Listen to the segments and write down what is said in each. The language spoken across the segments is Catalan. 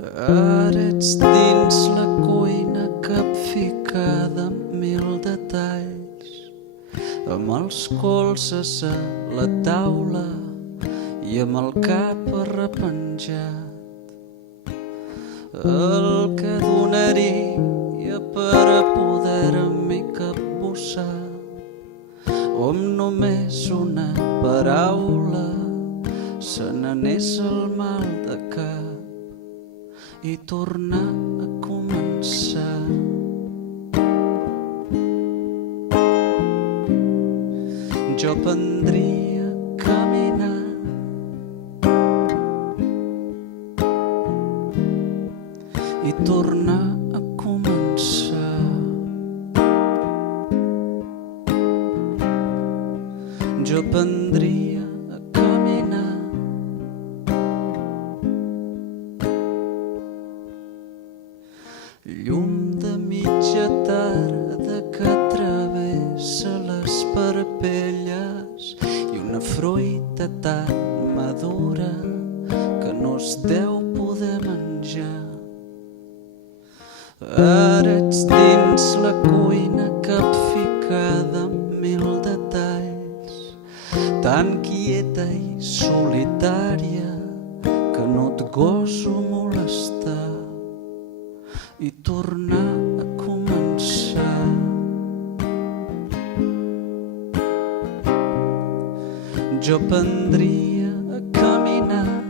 Ara ets dins la cuina capficada amb mil detalls, amb els colzes a la taula i amb el cap arrepenjat. El que donaria per a poder-m'hi capbussar, o amb només una paraula se n'anés el mal de cap i tornar a començar. Jo aprendria a caminar i tornar a començar. Jo aprendria a caminar llum de mitja tarda que travessa les parpelles i una fruita tan madura que no es deu poder menjar. Ara ets dins la cuina capficada amb mil detalls, tan quieta i solitària que no et goso molestar i tornar a començar. Jo aprendria a caminar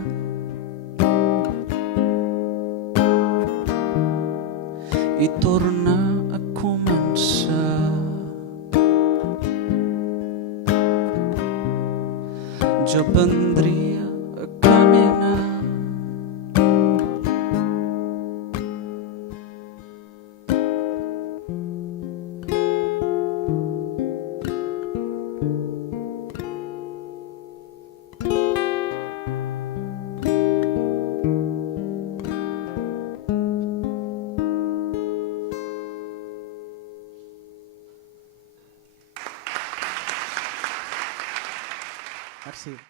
i tornar a començar. Jo aprendria a caminar Merci.